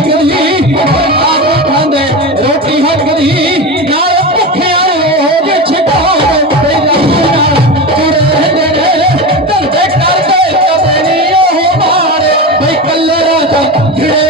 ਹੱਕਦੀ ਰੋਟਾ ਖਾਂਦੇ ਰੋਟੀ ਹੱਕਦੀ ਨਾਲ ਭੁੱਖਿਆਂ ਹੋ ਗਏ ਛਡਾ ਤੇ ਰੱਬ ਨਾਲ ਜੁੜੇ ਰਹਿੰਦੇ ਨੇ ਧੰਦੇ ਕਰਦੇ ਕਦੇ ਨਹੀਂ ਉਹ ਮਾਰੇ ਬਈ ਕੱਲੇ ਰਾਜਾ ਜਿਹੜੇ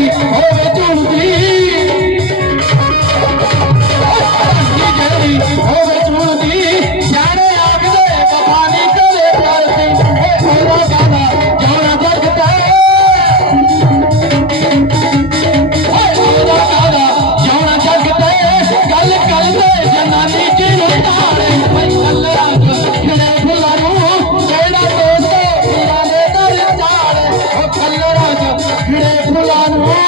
Oh, Babylon.